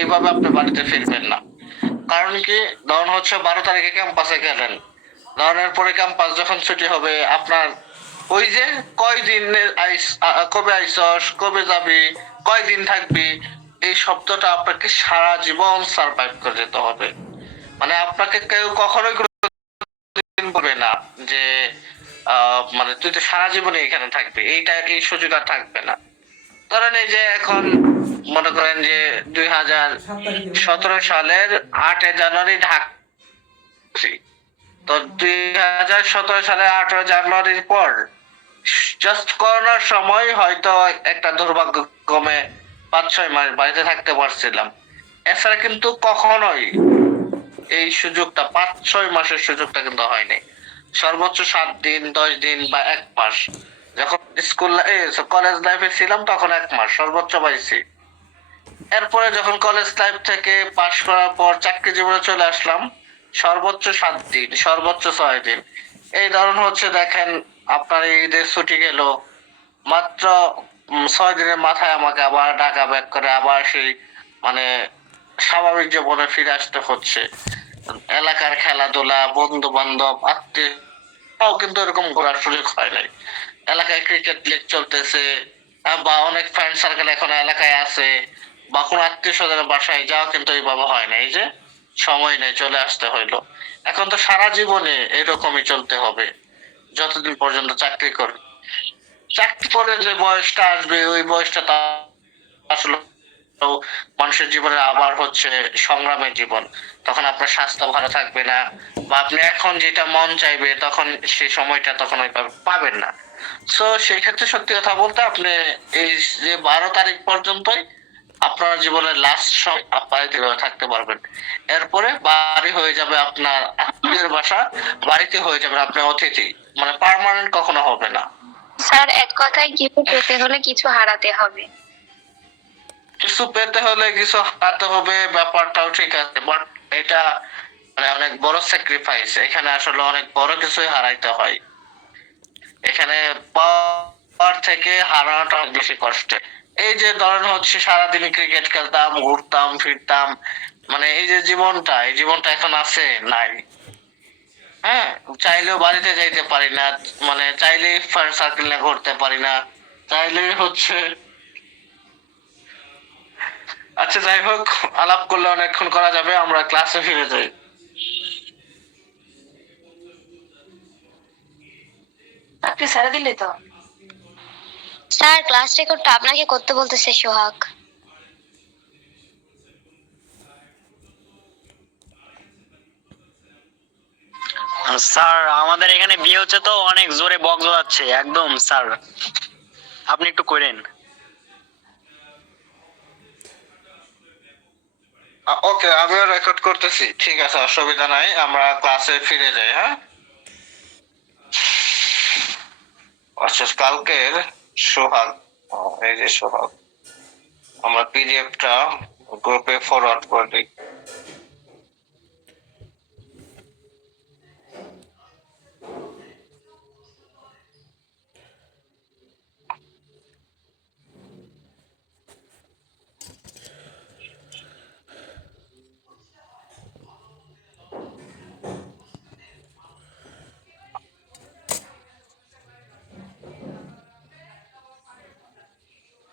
এইভাবে আপনি বাড়িতে ফিরবেন না। কারণ কি, ধরুন হচ্ছে 12 তারিখে ক্যাম্পাসে গেলেন, ধরুন এরপরে ক্যাম্পাস যখন ছুটি হবে আপনার ওই যে কয়দিন কবে আইসস, কবে যাবি, কয়দিন থাকবি, এই শব্দটা আপনাকে সারা জীবন সার্ভাইভ করে যেতে হবে। মানে আপনাকে কেউ কখনোই কোনোদিন বলবে না যে মানে তুই তো সারা জীবনে এখানে থাকবি, এই সুযোগ আর থাকবে না। ধরেন এই যে এখন মনে করেন যে 2017 সালের 8 জানুয়ারি ঢাকা, তো 2017 সালের 18 জানুয়ারির পর জাস্ট করোনার সময় হয়তো একটা দুর্ভাগ্যক্রমে 5-6 মাস বাড়িতে থাকতে পারছিলাম। এছাড়া কিন্তু কখনোই এই সুযোগটা 5-6 মাসের সুযোগটা কিন্তু হয়নি। সর্বোচ্চ 7 দিন, 10 দিন বা 1 মাস। যখন কলেজ লাইফে ছিলাম তখন 1 মাস সর্বোচ্চ পাইছি। এরপরে যখন কলেজ লাইফ থেকে পাশ করার পর চাকরি জীবনে চলে আসলাম, সর্বোচ্চ 7 দিন, সর্বোচ্চ 6 দিন। এই ধরুন হচ্ছে দেখেন আপনার এই ঈদের ছুটি গেল মাত্র 6 দিনের মাথায় আমাকে আবার ঢাকা ব্যাক করে আবার সেই মানে স্বাভাবিক জীবনে ফিরে আসতে হচ্ছে। এলাকার খেলাধুলা, বন্ধু বান্ধব, আত্মীয় কিন্তু এরকম ঘোরার সুযোগ হয় নাই। এলাকায় ক্রিকেট লিগ চলতেছে, বা অনেক ফ্রেন্ড সার্কেল এখন এলাকায় আছে, বা কোনো আত্মীয় স্বজনের বাসায় যাওয়া কিন্তু এইভাবে হয় না। এই যে সময় নেই, চলে আসতে হইলো। এখন তো সারা জীবনে এরকমই চলতে হবে যতদিন পর্যন্ত চাকরি করি। চাকরি করে যে বয়সটা আসবে ওই বয়সটা তা আসলে মানুষের জীবনে আবার হচ্ছে সংগ্রামের জীবন। তখন আপনার স্বাস্থ্য ভালো থাকবে না, বা আপনি এখন যেটা মন চাইবে তখন সেই সময়টা তখন ওইভাবে পাবেন না। সো সেই ক্ষেত্রে সত্যি কথা বলতে আপনি এই যে 12 তারিখ পর্যন্তই আপনার জীবনের লাস্ট সময় বাড়িতে থাকতে পারবেন। এরপরে বাড়ি হয়ে যাবে আপনার আত্মীয়ের বাসা, বাড়িতে হয়ে যাবে আপনি অতিথি, মানে পার্মানেন্ট কখনো হবে না। স্যার এক কথায় কিছু পেতে হলে কিছু হারাতে হবে। কিছু পেতে হলে কিছু হারাতে হবে, ব্যাপারটাও ঠিক আছে, বাট এটা মানে অনেক বড় স্যাক্রিফাইস। এখানে আসলে অনেক বড় কিছুই হারাইতে হয়। এখানে পাওয়ার থেকে হারানোটা অনেক বেশি কষ্টের। এই যে ধরেন হচ্ছে সারাদিন ক্রিকেট খেলতাম, ঘুরতাম ফিরতাম, মানে এই যে জীবনটা, এই জীবনটা এখন আছে নাই। হ্যাঁ, চাইলেও বাড়িতে যাইতে পারি না, মানে চাইলেই ফ্রেন্ড সার্কেল নিয়ে ঘুরতে পারি না, চাইলেই হচ্ছে। আচ্ছা যাই হোক, আলাপ করলে অনেকক্ষণ করা যাবে, আমরা ক্লাসে ফিরে যাই। আপনি ছেড়ে দিলে তো। স্যার ক্লাস রেকর্ডটা আপনাকে করতে বলতেছে সোহাগ। স্যার আমাদের এখানে বিয়ে হচ্ছে তো অনেক জোরে বক্স বাজাচ্ছে একদম স্যার, আপনি একটু করেন। ওকে, আমিও রেকর্ড করতেছি, ঠিক আছে, অসুবিধা নাই, আমরা ক্লাসে ফিরে যাই। হ্যাঁ, আচ্ছা কালকের সোহাগ, এই যে সোহাগ, আমরা পিডিএফটা গ্রুপে ফরওয়ার্ড করে দিই।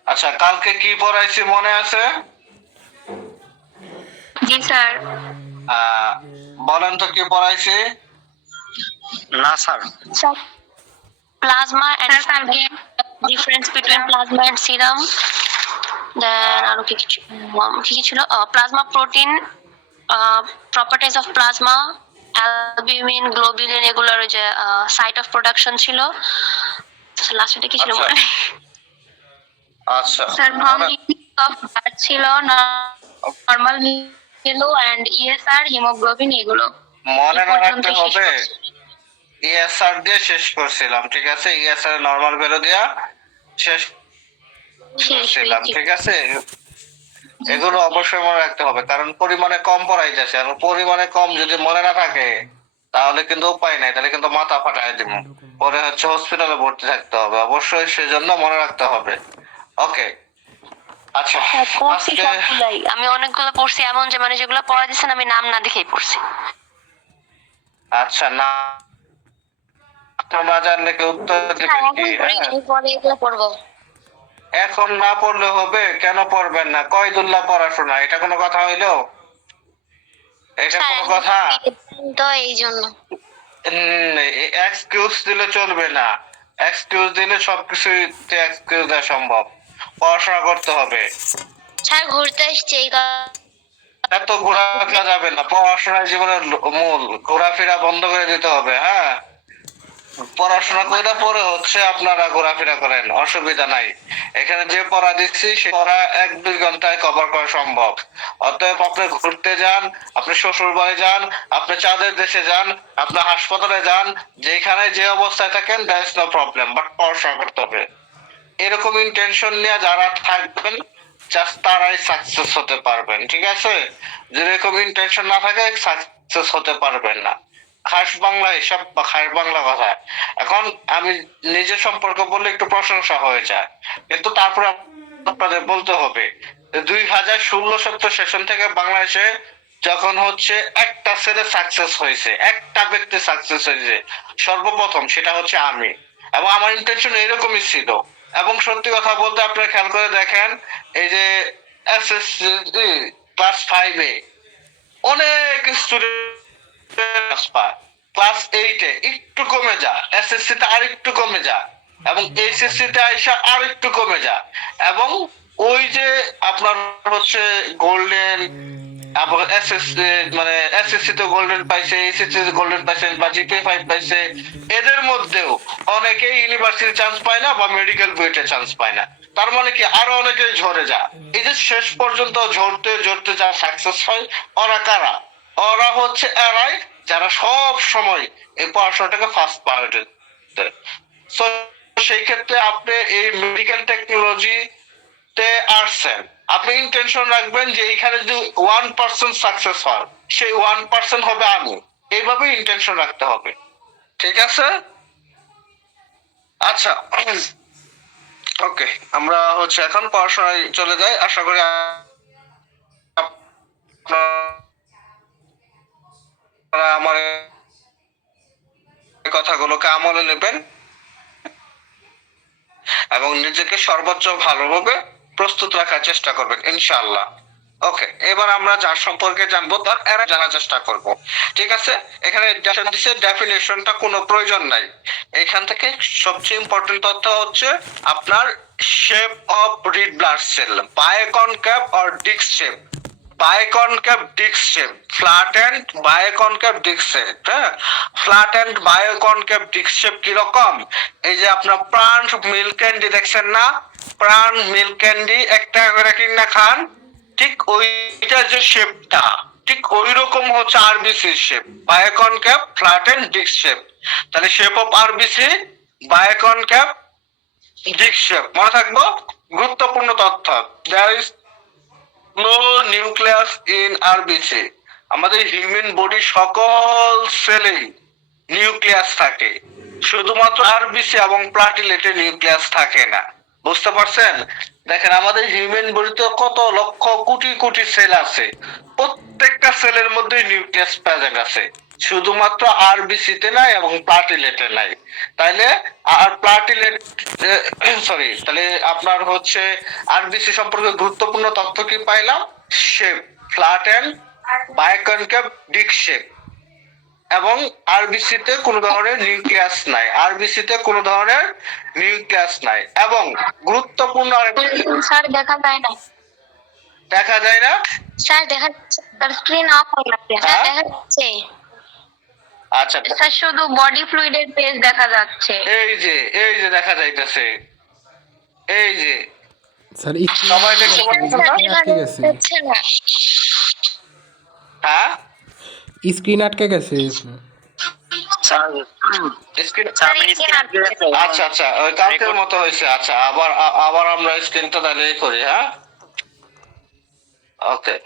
আচ্ছা কালকে কি পড়াইছি মনে আছে? জি স্যার। বলেন তো কি পড়াইছি? না স্যার। Plasma and difference between plasma and serum, then আরো কি কি ছিল, plasma protein, properties of plasma, albumin, globulin, এগুলোর যে সাইট অফ প্রোডাকশন ছিল। লাস্টে কি ছিল মনে নেই। আচ্ছা স্যার ফাউন্ডেশন অফ ব্লাড ছিল, নরমাল হিলো এন্ড ইএসআর, হিমোগ্লোবিন, এগুলো মনে না রাখতে হবে, ইএসআর দিয়ে শেষ করছিলাম, ঠিক আছে, ইএসআর নরমাল ভ্যালু দিয়া শেষ করছিলাম, ঠিক আছে। এগুলো অবশ্যই মনে রাখতে হবে, কারণ পরিমাণে কম পড়াইতেছে, আর পরিমাণে কম যদি মনে না থাকে তাহলে কিন্তু উপায় নাই, তাহলে কিন্তু মাথা ফাটাই দিব, পরে হচ্ছে হসপিটালে ভর্তি থাকতে হবে। অবশ্যই সেজন্য মনে রাখতে হবে। ওকে, আচ্ছা হ্যাঁ, পড়ছি আজকে সবগুলাই, আমি অনেকগুলো পড়ছি এমন যে মানে যেগুলো পড়া দিচ্ছেন আমি নাম না দেখেই পড়ছি। আচ্ছা না তো না জানলে কি উত্তর হ্যাঁ, দিবেন কি? এখন পড়ি হ্যাঁ নাই, পরে এগুলো পড়বো। এখন না পড়লে হবে? কেন পড়বেন না? কয়দুল্লাহ পড়াশোনা, এটা কোনো কথা হইলো? এটা স্যার কোনো এখন কথা? তো এই জন্য। এক্সকিউজ দিলে চলবে না। এক্সকিউজ দিলে সবকিছুতে এক্সকিউজ দেওয়া সম্ভব। পড়াশোনা করতে হবে। স্যার ঘুরতে এসছি এই এত ঘোরাফেরা যাবে না, পড়াশোনার জীবনের মূল। ঘোরাফেরা বন্ধ করে দিতে হবে। হ্যাঁ পড়াশোনা করে পরে হচ্ছে আপনারা ঘোরাফেরা করেন, অসুবিধা নাই। এখানে যে পড়া দিচ্ছি সে পড়া 1-2 ঘন্টায় কভার করা সম্ভব। অতএব আপনি ঘুরতে যান, আপনি শ্বশুর বাড়ি যান, আপনি চাঁদের দেশে যান, আপনি হাসপাতালে যান, যেখানে যে অবস্থায় থাকেন that is no problem, but পড়াশোনা করতে হবে। এরকম ইন্টেনশন নিয়ে যারা থাকবেন জাস্ট তারাই সাকসেস হতে পারবেন, ঠিক আছে? যেরকম ইন্টেনশন না থাকে সাকসেস হতে পারবেন না। খাস বাংলা হিসাব বা খাস বাংলা কথা। এখন আমি নিজের সম্পর্কে বললে একটু প্রশংসা হয়ে যায়, কিন্তু তারপর আপনাদের বলতে হবে 2016-17 সেশন থেকে বাংলাদেশে যখন হচ্ছে একটা ছেলে সাকসেস হয়েছে, একটা ব্যক্তি সাকসেস হয়েছে সর্বপ্রথম, সেটা হচ্ছে আমি। এবং আমার ইন্টেনশন এরকমই ছিল। এবং সত্যি কথা বলতে আপনারা খেয়াল করে দেখেন, এই যে এসএসসি ক্লাস 5-এ অনেক স্টুডেন্ট পায়, ক্লাস 8-এ একটু কমে যা, এসএসসি তে আর একটু কমে যা, এবং এইচএসসি তে আইসা আর একটু কমে যা। এবং ওই যে আপনার হচ্ছে গোল্ডেন, এবং এসএসসি মানে এসএসসি তে গোল্ডেন পাইছে, এইচএসসি তে গোল্ডেন পাইছে বা জিপিএ 5 পাইছে, এদের মধ্যেও অনেকেই ইউনিভার্সিটি চান্স পায় না বা মেডিকেল বুয়েটে চান্স পায় না। তার মানে কি আরো অনেকেই ঝরে যা। এই যে শেষ পর্যন্ত ঝরতে ঝরতে যা সাকসেস হয়, ওরা কারা? ওরা হচ্ছে এরাই যারা সব সময় এই পড়াশোনাটাকে ফার্স্ট প্রায়োরিটি দেয়। সো সেই ক্ষেত্রে আপনি এই মেডিকেল টেকনোলজি তে আসছেন, আপনি ইন্টেনশন রাখবেন যে এখানে যদি 1% সাকসেস হয়, সেই 1% হবে আমি। এইভাবে ইন্টেনশন রাখতে হবে, ঠিক আছে? আচ্ছা ওকে, আমরা হচ্ছে এখন পড়াশোনায় চলে যাই। আশা করি আপনারা আমার এই কথাগুলোকে আমলে নেবেন এবং নিজেকে সর্বোচ্চ ভালোভাবে প্রস্তুত রাখার চেষ্টা করবেন ইনশাআল্লাহ। ওকে, এবার আমরা যার সম্পর্কে জানবো তার এরা জানার চেষ্টা করব, ঠিক আছে? এখানে ডেফিনেশনটা কোনো প্রয়োজন নাই। এখান থেকে সবচেয়ে ইম্পর্টেন্ট তথ্য হচ্ছে আপনার shape of red blood cell, biconcave or disc shape. Biconcave disc shape, flat and biconcave disc shape. হ্যাঁ, flat and biconcave disc shape কি রকম? এই যে আপনার প্রাণ মিল্ক ক্যান্ডি দেখছেন না, প্রাণ মিল্ক ক্যান্ডি একটা করে কিনা খান, ঠিক ওইটা যে শেপটা ঠিক ওই রকম হচ্ছে RBC shape, biconcave flat and disc shape. তাহলে shape of RBC biconcave disc shape, মনে থাকবো। গুরুত্বপূর্ণ তথ্য, there is no nucleus in RBC. আমাদের হিউম্যান বডি সকল সেলেই নিউক্লিয়াস থাকে, শুধুমাত্র আরবিসি এবং প্লাটিলেটে নিউক্লিয়াস থাকে না। বুঝতে পারছেন? দেখেন আমাদের হিউম্যান বডিতে কত লক্ষ কোটি কোটি সেল আছে, প্রত্যেকটা সেলের মধ্যে নিউক্লিয়াস প্রেজেন্ট আছে, শুধুমাত্র আরবিসি তে নাই এবং প্লাটিলেটে নাই। তাইলে আর প্লাটিলেট সরি, তাহলে আপনার হচ্ছে আরবিসি সম্পর্কে গুরুত্বপূর্ণ তথ্য কি পাইলাম? Shape, flat and biconcave disc shape. এবং আরবিসি তে কোনো ধরনের নিউক্লিয়াস নাই, আরবিসি তে কোনো ধরনের নিউক্লিয়াস নাই। এবং গুরুত্বপূর্ণ স্যার দেখা যায় না। দেখা যায় না? স্যার দেখা যাচ্ছে, তার স্ক্রিন অফ হয়ে গেছে। স্যার দেখা যাচ্ছে। আচ্ছা স্যার শুধু বডি ফ্লুইডের পেজ দেখা যাচ্ছে। এই যে দেখা যাইতেছে, এই যে স্যার সবাই দেখতে পাচ্ছেন না? আটকে গেছে, না হ্যাঁ স্ক্রিন আটকে গেছে। স্যার স্ক্রিন, আচ্ছা আচ্ছা ওই কালকের মতো হয়েছে। আচ্ছা আবার আবার আমরা স্ক্রিনটা তাহলে করি। হ্যাঁ ওকে,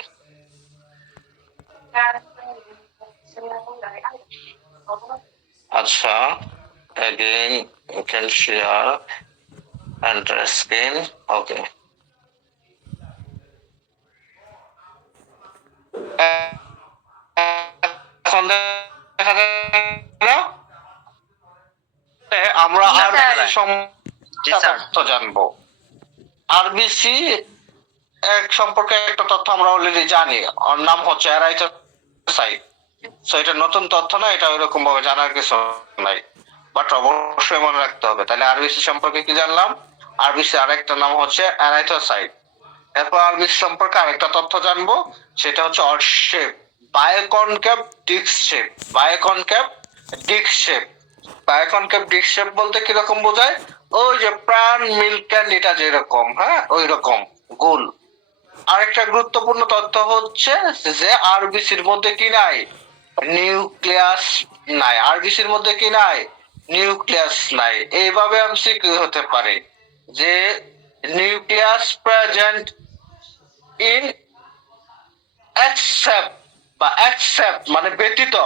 আচ্ছা again you can share enter screen. Okay, এখন দেখা যায় না? আমরা জি, আরবিসি স্যার। জি, স্যার। তথ্য জানবো। আরবিসি এক সম্পর্কে একটা তথ্য আমরা অলরেডি জানি, ওর নাম হচ্ছে অ্যারাইথোসাইট। সো এটা নতুন তথ্য না, এটা ওইরকম ভাবে জানার কিছু নাই, বাট অবশ্যই মনে রাখতে হবে। তাহলে আরবিসি সম্পর্কে কি জানলাম? আরবিসি আরেকটা নাম হচ্ছে অ্যারাইথোসাইট। এরপর আরবিসি সম্পর্কে আরেকটা তথ্য জানবো, সেটা হচ্ছে অর shape, biconcave disc shape. Biconcave disc shape, biconcave disc shape বলতে কিরকম বোঝায়? ওই যে প্রাণ মিল্ক ক্যান্ডিটা যেরকম, হ্যাঁ ওই রকম গোল। আরেকটা গুরুত্বপূর্ণ তথ্য হচ্ছে যে আরবিসির মধ্যে কি নাই? নিউক্লিয়াস নাই। আরবিসির মধ্যে কি নাই? নিউক্লিয়াস নাই। এইভাবে এমসিকিউ হতে পারে যে নিউক্লিয়াস প্রেজেন্ট ইন এক্সেপ্ট বা এক্সেপ্ট মানে ব্যতীত।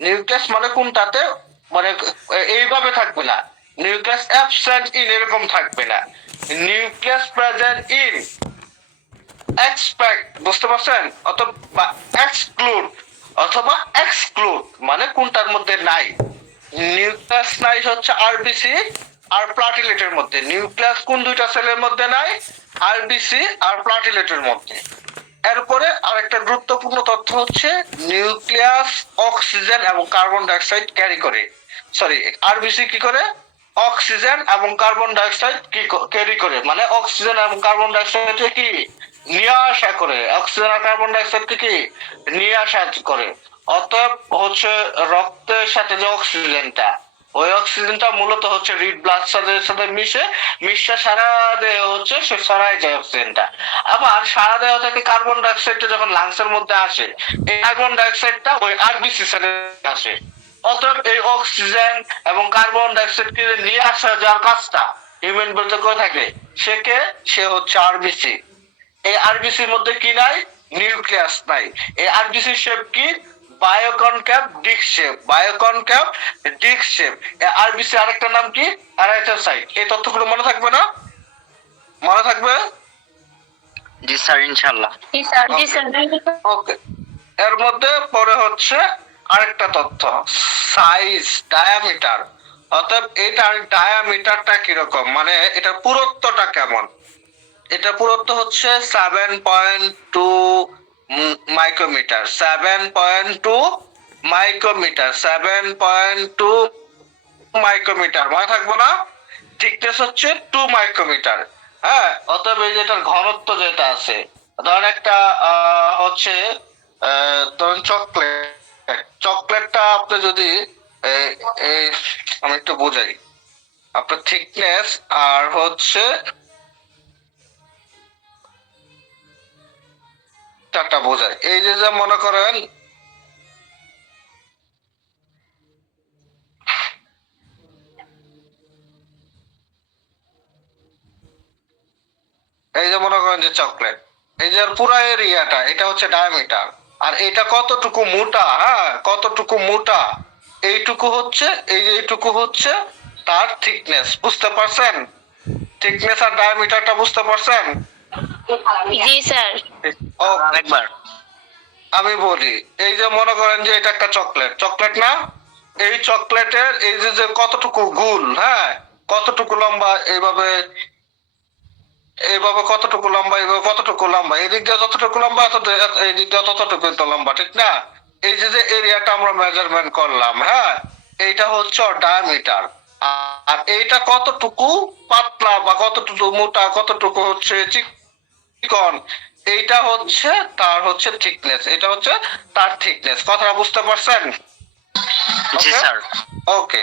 নিউক্লিয়াস মানে কোনটাতে, মানে এইভাবে থাকবে না। নিউক্লিয়াস অ্যাবসেন্ট ইন এরকম থাকবে না। নিউক্লিয়াস প্রেজেন্ট ইন এক্সপেক্ট, বুঝতে পারছেন? অথবা এক্সক্লুড, অথবা এক্সক্লুড মানে কোনটার মধ্যে নাই। নিউক্লিয়াস নাই হচ্ছে আরবিসি আর প্লাটিলেটের মধ্যে। নিউক্লিয়াস কোন দুইটা সেলের মধ্যে নাই? আরবিসি আর প্লাটিলেটের মধ্যে। এরপরে আরেকটা গুরুত্বপূর্ণ তথ্য হচ্ছে নিউক্লিয়াস অক্সিজেন এবং কার্বন ডাইঅক্সাইড ক্যারি করে। সরি, আরবিসি কি করে? অক্সিজেন এবং কার্বন ডাইঅক্সাইড কি ক্যারি করে, মানে অক্সিজেন এবং কার্বন ডাইঅক্সাইড কি নিয়ে আসা করে। অক্সিজেন আর কার্বন ডাইঅক্সাইডকে কি নিয়ে আসা করে। অতএব হচ্ছে রক্তের সাথে যে অক্সিজেনটা, ওই অক্সিজেনটা মূলত হচ্ছে রিড ব্লাড সেলের সাথে মিশে সারা দেহ হচ্ছে সে ছড়ায় যায় অক্সিজেনটা। আবার সারা দেহ থেকে কার্বন ডাইঅক্সাইডটা যখন লাংসের মধ্যে আসে, এই কার্বন ডাইঅক্সাইডটা ওই আরবিসি সেলে আসে। অতএব এই অক্সিজেন এবং কার্বন ডাইঅক্সাইডকে নিয়ে আসা যার কাজটা হিউম্যান বলতে করে থাকে, সে হচ্ছে আরবিসি। এই আরবিসির মধ্যে কি নাই? নিউক্লিয়াস নাই। এই আরবিসির শেপ কি? Biconcave disc shape. Biconcave disc shape. এই আরবিসি আরেকটা নাম কি? অ্যারাইথোসাইট। এই তথ্যগুলো মনে থাকবে না? মনে থাকবে? জি স্যার, ইনশাল্লাহ। জি স্যার, জি স্যার। ওকে। এর মধ্যে পরে হচ্ছে আরেকটা তথ্য, সাইজ, ডায়ামিটার। অর্থাৎ এটার ডায়ামিটারটা কিরকম, মানে এটা পুরুত্বটা কেমন। এটা পুরুত্ব হচ্ছে 7.2 মাইক্রোমিটার। 7.2 মাইক্রোমিটার। 7.2 মাইক্রোমিটার, মনে থাকবো না? থিকনেস হচ্ছে 2 মাইক্রোমিটার। হ্যাঁ, অতএব এই যেটার ঘনত্ব যেটা আছে, ধরেন একটা হচ্ছে ধরেন চকলেট। চকলেটটা আপনি যদি আমি একটু বোঝাই, আপনার থিকনেস আর হচ্ছে চারটা বোঝায়। এই যে যে মনে করেন এই যে মনে করেন যে চকলেট, এই যে পুরো এরিয়াটা এটা হচ্ছে ডায়ামিটার। আর এটা কতটুকু মোটা, হ্যাঁ কতটুকু মোটা, এইটুকু হচ্ছে, এই যে এইটুকু হচ্ছে তার থিকনেস। বুঝতে পারছেন? থিকনেস আর ডায়ামিটারটা বুঝতে পারছেন? জি স্যার। ও, একবার আমি বলি, এই যে মনে করেন যে এটা একটা চকলেট, চকলেট না? এই চকলেটের এই যে যে কতটুকু গোল, হ্যাঁ কতটুকু লম্বা, এইভাবে এইভাবে কতটুকু লম্বা, এইভাবে কতটুকু লম্বা, এদিক দিয়ে যতটুকু লম্বা এই দিক দিয়ে ততটুকু তো লম্বা, ঠিক না? এই যে যে এরিয়াটা আমরা মেজারমেন্ট করলাম, হ্যাঁ এইটা হচ্ছে ডায়ামিটার। আর এইটা কতটুকু পাতলা বা কতটুকু মোটা, কতটুকু হচ্ছে চিকন, এইটা হচ্ছে তার হচ্ছে থিকনেস। এটা হচ্ছে তার থিকনেস। কথাটা বুঝতে পারছেন? জি স্যার। ওকে,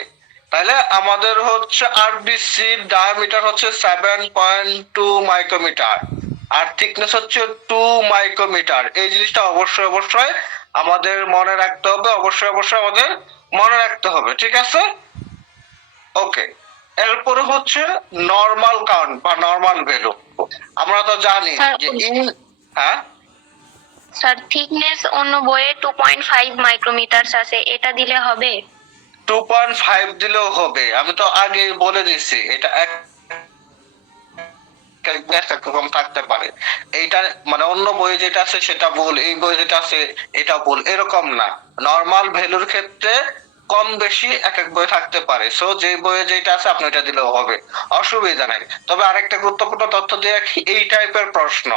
তাহলে আমাদের হচ্ছে আরবিসি ডায়ামিটার হচ্ছে 7.2 মাইক্রোমিটার আর থিকনেস হচ্ছে 2 মাইক্রোমিটার। এই জিনিসটা অবশ্যই অবশ্যই আমাদের মনে রাখতে হবে, অবশ্যই অবশ্যই আমাদের মনে রাখতে হবে, ঠিক আছে? ওকে, এরপরে হচ্ছে নরমাল কাউন্ট বা নরমাল ভ্যালু। আমরা তো জানি যে হ্যাঁ স্যার, থিকনেস অন্য বইয়ে 2.5 মাইক্রোমিটার আছে, এটা দিলে হবে? 2.5 দিলেও হবে। আমি তো আগে বলে দিচ্ছি এটা এক এক রকম থাকতে পারে। এইটা মানে অন্য বইয়ে যেটা আছে সেটা ভুল, এই বইয়ে যেটা আছে এটা ভুল, এরকম না। নর্মাল ভ্যালুর ক্ষেত্রে কম বেশি এক এক বই থাকতে পারে। সো যে বইয়ে যেটা আছে আপনি এটা দিলেও হবে, অসুবিধা নাই। তবে আরেকটা গুরুত্বপূর্ণ তথ্য দিয়ে রাখি, এই টাইপের প্রশ্ন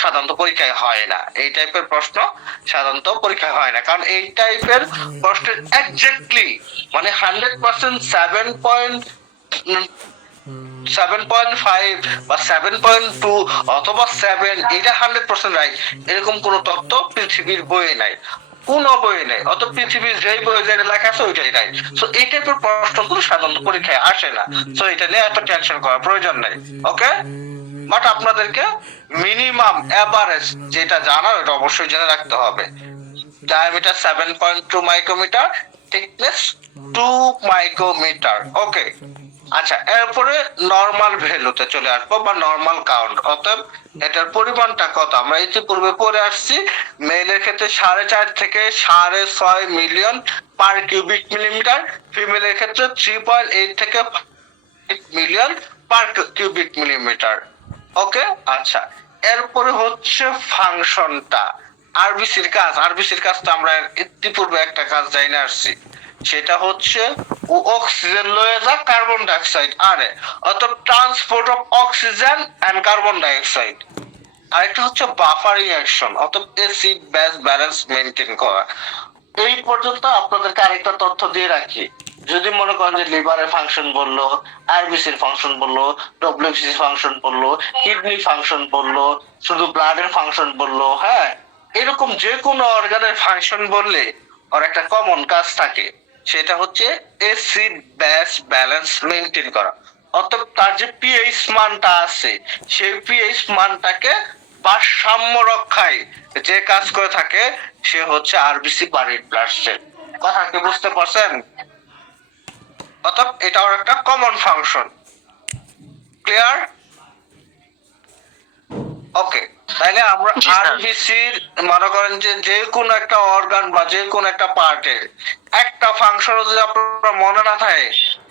সাধারণত পরীক্ষায় হয় না। এই টাইপের প্রশ্ন সাধারণত পরীক্ষায় হয় না, কারণ এই টাইপের প্রশ্নের এক্স্যাক্টলি মানে 100% 7.5 বা 7.2 অথবা 7 এটা 100% রাইট, এরকম কোন তথ্য পৃথিবীর বইয়ে নাই, কোন বইয়ে নেই। অত পৃথিবীর যেই বইয়ে যেটা লেখা আছে ওইটাই রাইট। সো এই টাইপের প্রশ্নগুলো সাধারণত পরীক্ষায় আসে না। সো এটা নিয়ে এত টেনশন করার প্রয়োজন নেই। ওকে, বাট আপনাদেরকে মিনিমাম এভারেজ যেটা জানার ওটা অবশ্যই জেনে রাখতে হবে। Diameter 7.2 micrometer, thickness 2 micrometer. Okay, আচ্ছা, এরপরে নরমাল ভ্যালুতে চলে আসবো বা নরমাল কাউন্ট। অতএব এটার পরিমাণটা কত আমরা ইতিপূর্বে পড়ে আসছি। মেলের ক্ষেত্রে 4.5 থেকে 6.5 মিলিয়ন পার কিউবিক মিলিমিটার, ফিমেলের ক্ষেত্রে 3.8 থেকে 5 মিলিয়ন পার কিউবিক মিলিমিটার। ওকে, আচ্ছা, এরপরে হচ্ছে ফাংশনটা। আরবিসির কাজ, আরবিসির কাজটা আমরা ইতিপূর্বে একটা কাজ জানি আসছি, সেটা হচ্ছে ও অক্সিজেন লয়ে যা কার্বন ডাইঅক্সাইড আরে, অর্থাৎ transport of oxygen and carbon dioxide. আরেকটা হচ্ছে বাফারিং অ্যাকশন, অর্থাৎ অ্যাসিড বেস ব্যালেন্স মেইনটেইন করা। এই পর্যন্ত আপনাদেরকে আরেকটা তথ্য দিয়ে রাখি, যদি মনে করেন যে লিভারের ফাংশন বললো, আরবিসির ফাংশন বললো, ডব্লিউবিসির ফাংশন বললো, কিডনি ফাংশন বললো, শুধু ব্লাডের ফাংশন বললো, হ্যাঁ, এরকম যে কোনো অর্গানের ফাংশন বললে ওর একটা কমন কাজ থাকে, সেটা হচ্ছে অ্যাসিড বেস ব্যালেন্স মেইনটেইন করা। অর্থাৎ তার যে পিএইচ মানটা আছে সেই পিএইচ মানটাকে ভারসাম্য রক্ষায় যে কাজ করে থাকে সে হচ্ছে আরবিসি বা রেড ব্লাড সেল। কথা কি বুঝতে পারছেন? অর্থাৎ এটাও একটা কমন ফাংশন। ক্লিয়ার? ওকে, তাহলে আমরা জি, স্যার। আরবিসির মনে করেন যে যে কোনো একটা অর্গান বা যে কোনো একটা পার্টের একটা ফাংশন যদি আপনার মনে না থাকে,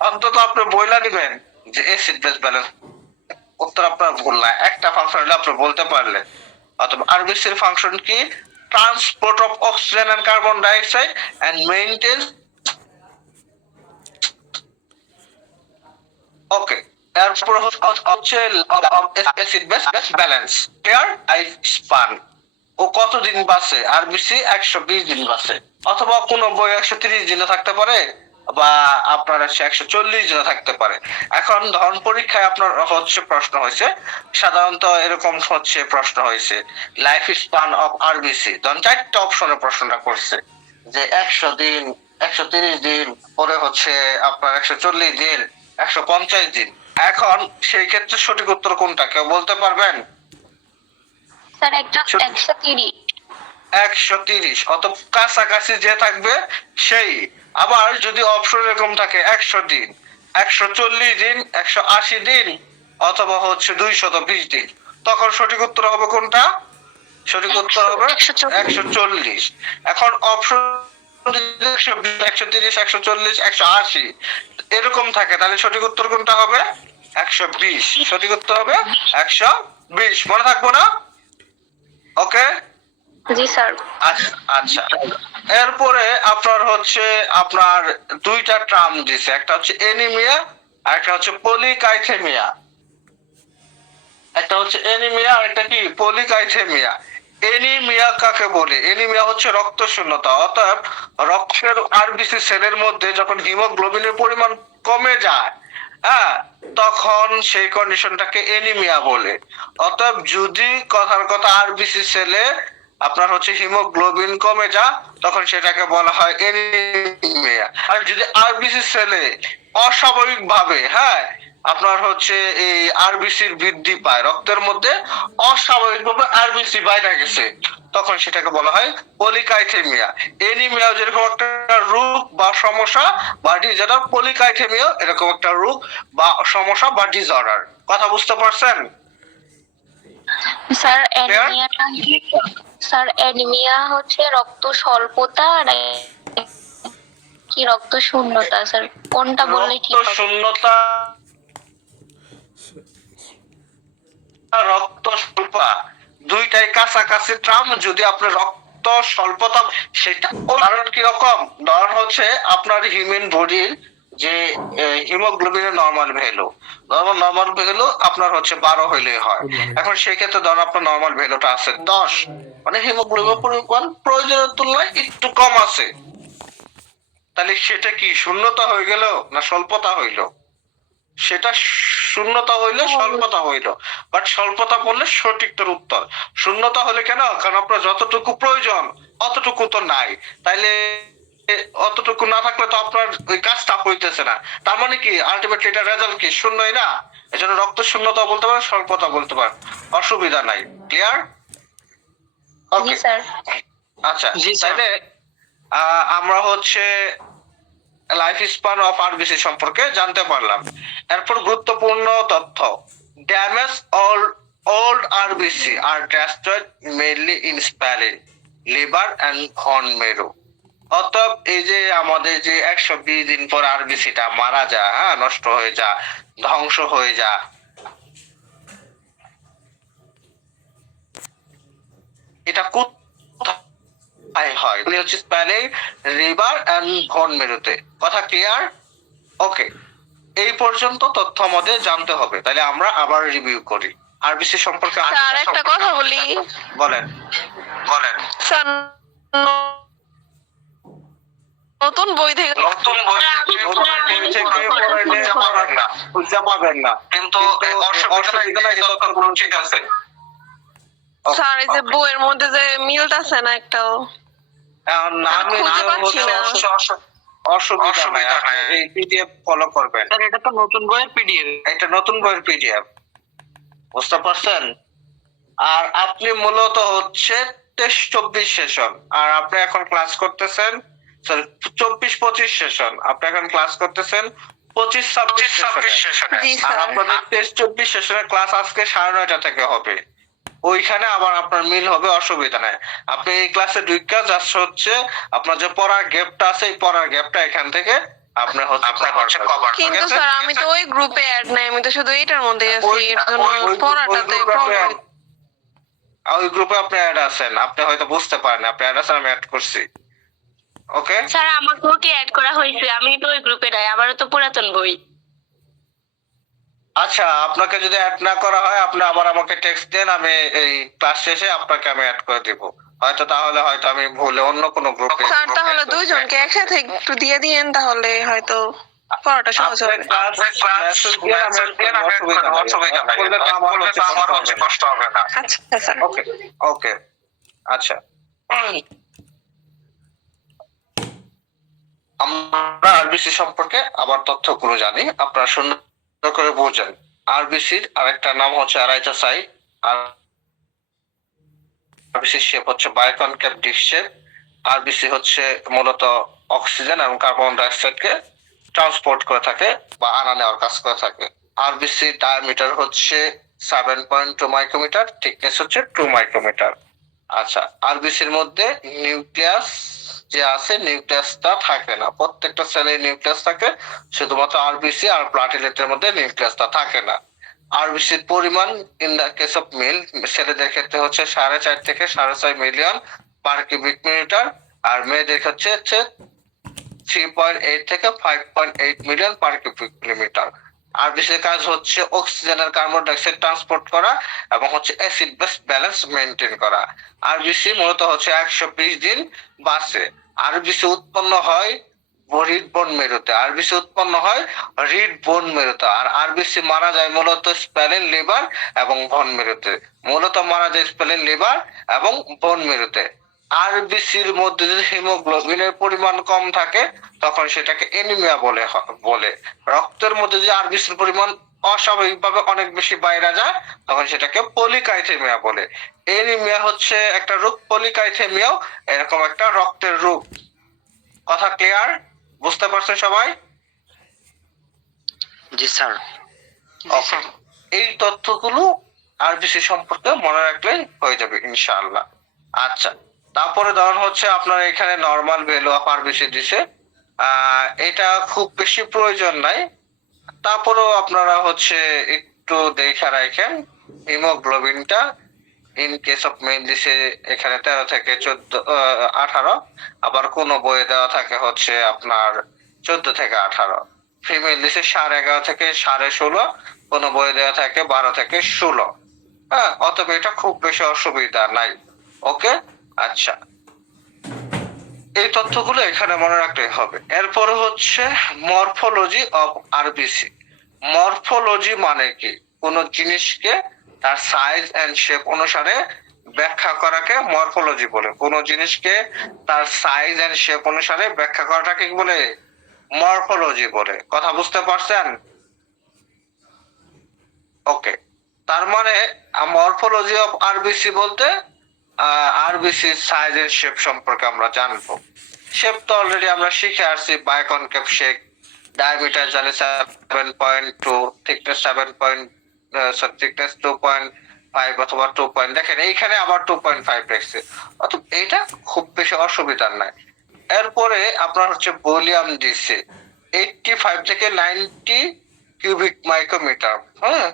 অন্তত আপনি বইলা দিবেন যে অ্যাসিড বেস ব্যালেন্স। উত্তর আপনার ভুল না, একটা ফাংশন হলে আপনি বলতে পারলেন। অথবা আরবিসির ফাংশন কি? Transport of oxygen and carbon dioxide and maintain. Okay, এরপর হচ্ছে acid base balance. Clear? Life span, ও কতদিন বাঁচে? আরবিসি 120 দিন বাঁচে, অথবা কোন বই 130 দিনে থাকতে পারে বা আপনার 140 দিনে থাকতে পারে। এখন ধরুন পরীক্ষায় আপনার হচ্ছে প্রশ্ন হয়েছে, সাধারণত এরকম হচ্ছে প্রশ্ন হয়েছে লাইফ স্পান অফ আরবিসি, ধরুন 4টা অপশনে প্রশ্নটা করছে যে 100 দিন, 130 দিন, পরে হচ্ছে আপনার 140 দিন, 150 দিন। এখন সেই ক্ষেত্রে সঠিক উত্তর কোনটা কেউ বলতে পারবেন? স্যার 130। 130, অত কাছাকাছি যে থাকবে সেই। আবার যদি অপশন এরকম থাকে 100 দিন, 140 দিন, 180 দিন, অথবা হচ্ছে 220 দিন, তখন সঠিক উত্তর হবে কোনটা? সঠিক উত্তর হবে 140। এখন অপশন 130, 140, 180 এরকম থাকে, তাহলে সঠিক উত্তর কোনটা হবে? 120। সঠিক উত্তর হবে 120, মনে থাকবো না? ওকে, জি স্যার। আচ্ছা, এরপরে আপনার হচ্ছে আপনার দুইটা টার্ম দিছে, একটা হচ্ছে এনিমিয়া আর একটা হচ্ছে পলিকাইথেমিয়া। একটা হচ্ছে এনিমিয়া আর একটা কি পলিকাইথেমিয়া। এনিমিয়া কাকে বলে? এনিমিয়া হচ্ছে রক্ত শূন্যতা, অর্থাৎ রক্তের আরবিসি সেলের মধ্যে যখন হিমোগ্লোবিনের পরিমাণ কমে যায়, হ্যাঁ, তখন সেই কন্ডিশনটাকে এনিমিয়া বলে। অতএব যদি কথার কথা আরবিসি সেলে আপনার হচ্ছে হিমোগ্লোবিন কমে যায় তখন সেটাকে বলা হয় এনিমিয়া। আর যদি আরবিসি সেলে অস্বাভাবিক ভাবে, হ্যাঁ, আপনার হচ্ছে এই আরবিসির বৃদ্ধি পায়, রক্তের মধ্যে অস্বাভাবিক ভাবে আরবিসি বাইরে গেছে, তখন সেটাকে বলা হয় পলিকাইথেমিয়া। এনিমিয়া যেরকম একটা রোগ বা সমস্যা বা ডিসঅর্ডার, পলিকাইথেমিয়া এরকম একটা রোগ বা সমস্যা বা ডিসঅর্ডার। কথা বুঝতে পারছেন? স্যার অ্যানিমিয়াটা, স্যার অ্যানিমিয়া হচ্ছে রক্ত স্বল্পতা কি রক্ত শূন্যতা? স্যার কোনটা বললে ঠিক রক্ত হবে? শূন্যতা রক্ত স্বল্পতা দুইটাই কাছাকাছি ট্রাম। যদি আপনার রক্ত স্বল্পতা সেটা কারণ কি রকম, ধরুন হচ্ছে আপনার হিউম্যান বডির যে হিমোগ্লোবিনের নর্মাল ভ্যালু, নর্মাল ভ্যালু আপনার হচ্ছে 12 হইলেই হয়। এখন সেই ক্ষেত্রে ধরুন আপনার নর্মাল ভ্যালুটা আছে 10, মানে হিমোগ্লোবিনের পরিমাণ প্রয়োজনের তুলনায় একটু কম আছে, তাহলে সেটা কি শূন্যতা হয়ে গেল না স্বল্পতা হইল? সেটা শূন্যতা হইলে স্বল্পতা হইল, বাট স্বল্পতা বললে সঠিকটার উত্তর। শূন্যতা হলে কেন, কারণ আপনার যতটুকু প্রয়োজন অতটুকু তো নাই, তাইলে অতটুকু না থাকলে তো আপনার ওই কাজটা হইতেছে না। তার মানে কি আলটিমেটলি এটা রেজাল্ট কি শূন্যই না। এজন্য রক্ত শূন্যতা বলতে পারেন, স্বল্পতা বলতে পারেন, অসুবিধা নাই। ক্লিয়ার? জি ওকে, স্যার। আচ্ছা জি, স্যার। তাহলে আমরা হচ্ছে লাইফ স্পান অফ আরবিসি সম্পর্কে জানতে পারলাম। এরপর গুরুত্বপূর্ণ তথ্য, damage old RBC are destroyed mainly in spleen, liver and bone marrow. অতএব এই যে আমাদের যে 120 দিন পর আরবিসিটা মারা যায়, হ্যাঁ, নষ্ট হয়ে যায়, ধ্বংস হয়ে যায়, এটা কোথায় হয়? এগুলি হচ্ছে স্প্যানিং, লিভার এন্ড ভন মেরুতে। কথা ক্লিয়ার? ওকে, এই পর্যন্ত তথ্য আমাদের জানতে হবে। তাহলে আমরা আবার রিভিউ করি আরবিসি সম্পর্কে। স্যার একটা কথা বলি। বলেন বলেন। স্যার নতুন বই থেকে নতুন বই থেকে পড়ে নিয়ে পাবেন না, বুঝতে পারবেন না, কিন্তু অসুবিধা নাই, তথ্যগুলো ঠিক আছে। স্যার এই যে বইয়ের মধ্যে যে মিলতাছে না একটাও। আমি খুঁজে পাচ্ছি না। অসুবিধা নাই, আপনি এই পিডিএফ ফলো করবেন। স্যার এটা তো নতুন বইয়ের পিডিএফ। এটা নতুন বইয়ের পিডিএফ, বুঝতে পারছেন? আর আপনি মূলত হচ্ছে 23-24 সেশন, আর আপনি এখন ক্লাস করতেছেন 24-25 সেশন, আপনি এখন ক্লাস করতেছেন 25-26 সেশনে। জি আর স্যার। আপনাদের 23-24 সেশনের ক্লাস আজকে 9:30 থেকে হবে। ওইখানে আবার আপনার মিল হবে, অসুবিধা নাই। আপনি এই ক্লাসে ঢুকা জাস্ট হচ্ছে আপনার যে পড়ার গ্যাপটা আছে, এই পড়ার গ্যাপটা এখান থেকে আপনি হচ্ছে কভার। কিন্তু স্যার আমি তো ওই গ্রুপে অ্যাড নাই, আমি তো শুধু এটার মধ্যে আছি, এর জন্য পড়াটাতে প্রবলেম। ওই গ্রুপে আপনি অ্যাড আছেন, আপনি হয়তো বুঝতে পারেন আপনি অ্যাড আছেন, আমি অ্যাড করছি। ওকে, স্যার আমাকেও কি অ্যাড করা হয়েছে? আমি তো ওই গ্রুপে নাই, আমারও তো পুরাতন বই। আচ্ছা, আপনাকে যদি অ্যাড না করা হয় আপনি আবার আমাকে টেক্সট দেন, আমি এই ক্লাস শেষে আপনাকে আমি অ্যাড করে দিব। হয়তো তাহলে হয়তো আমি ভুলে অন্য কোনো গ্রুপে। স্যার তাহলে দুইজনকে একসাথে একটু দিয়ে দিয়েন, তাহলে হয়তো পড়াটা সহজ হবে। আমার হচ্ছে কষ্ট হবে না। আচ্ছা স্যার। ওকে ওকে, আচ্ছা আমরা আরবিসি সম্পর্কে আবার তথ্যগুলো জানি, আপনারা সুন্দর করে বোঝেন। আরবিসির আরেকটা নাম হচ্ছে অ্যারাইথোসাইট। আর আরবিসির শেপ হচ্ছে বায়োকনকেভ ডিস্ক শেপ। আরবিসি হচ্ছে মূলত অক্সিজেন এবং কার্বন ডাইঅক্সাইডকে ট্রান্সপোর্ট করে থাকে বা আনা নেওয়ার কাজ করে থাকে। আরবিসি ডায়ামিটার হচ্ছে 7.2 মাইক্রোমিটার, থিকনেস হচ্ছে 2 মাইক্রোমিটার। আচ্ছা, আরবিসির মধ্যে নিউক্লিয়াস যে আছে, নিউক্লিয়াসটা থাকে না। প্রত্যেকটা সেলে নিউক্লিয়াস থাকে, শুধুমাত্র আরবিসি আর প্লাটিলেটের মধ্যে নিউক্লিয়াসটা থাকে না। আরবিসির পরিমাণ in the case of male, ছেলেদের ক্ষেত্রে হচ্ছে 4.5 থেকে 6.5 মিলিয়ন পার কিউবিক মিটার, আর মেয়েদের ক্ষেত্রে হচ্ছে 3.8 থেকে 5.8 মিলিয়ন পার কিউবিক মিলিমিটার। আরবিসির কাজ হচ্ছে অক্সিজেন আর কার্বন ডাইঅক্সাইড ট্রান্সপোর্ট করা এবং হচ্ছে অ্যাসিড বেস ব্যালেন্স মেইনটেইন করা। আরবিসি মূলত হচ্ছে 120 দিন বাঁচে। আরবিসি উৎপন্ন হয় রিড বোন মেরুতে, আরবিসি উৎপন্ন হয় রিড বোন মেরুতে। আর আরবিসি মারা যায় মূলত স্প্লেন, লিভার এবং বোন মেরুতে। মূলত মারা যায় স্প্লেন, লিভার এবং বোন মেরুতে। আরবিসির মধ্যে যদি হিমোগ্লোবিনের পরিমাণ কম থাকে তখন সেটাকে এনিমিয়া বলে। রক্তের মধ্যে যদি আরবিসির পরিমাণ অস্বাভাবিকভাবে অনেক বেশি বাইরে যায় তখন সেটাকে পলিকাইথেমিয়া বলে। এনিমিয়া হচ্ছে একটা রোগ, পলিকাইথেমিয়াও এরকম একটা রক্তের রোগ। কথা ক্লিয়ার? বুঝতে পারছেন সবাই? জি স্যার। ওকে, এই তথ্যগুলো আরবিসি সম্পর্কে মনে রাখলে হয়ে যাবে ইনশাআল্লাহ। আচ্ছা, তারপরে ধরুন হচ্ছে আপনার এখানে নরমাল ভ্যালু অফ আরবিসি দিছে, এটা খুব বেশি প্রয়োজন নাই, তারপরেও আপনারা হচ্ছে একটু দেখে রাখেন হিমোগ্লোবিনটা ইন কেস অফ মেল ডিসে এখানে 13 থেকে 18, আবার কোন বইয়ে দেওয়া থাকে হচ্ছে আপনার 14 থেকে 18। ফিমেল ডিসে 11.5 থেকে 16.5, কোন বইয়ে দেওয়া থাকে 12 থেকে 16। হ্যাঁ, অতএব এটা খুব বেশি অসুবিধা নাই। ওকে, আচ্ছা, এই তথ্যগুলো এখানে মনে রাখতেই হবে। এরপরে হচ্ছে মরফোলজি অফ আরবিসি। মরফোলজি মানে কি? কোন জিনিসকে তার সাইজ এন্ড শেপ অনুসারে ব্যাখ্যা করাকে মরফোলজি বলে। কোন জিনিসকে তার সাইজ এন্ড শেপ অনুসারে ব্যাখ্যা করাটাকে কি বলে? মরফোলজি বলে। কথা বুঝতে পারছেন? ওকে, তার মানে মরফোলজি অফ আরবিসি বলতে আরবিসি সাইজ এন্ড শেপ সম্পর্কে আমরা জানবো। শেপ তো অলরেডি আমরা শিখে আসছি, বাইকনকেভ শেপ, ডায়ামিটার জানি 7.2, থিকনেস 2.5 অথবা 2 দেখেন এইখানে আবার 2.5 রেখেছে, অর্থাৎ এটা খুব বেশি অসুবিধার নাই। এরপরে আপনার হচ্ছে ভলিউম দিছে 85 থেকে 90 কিউবিক মাইক্রোমিটার, হ্যাঁ,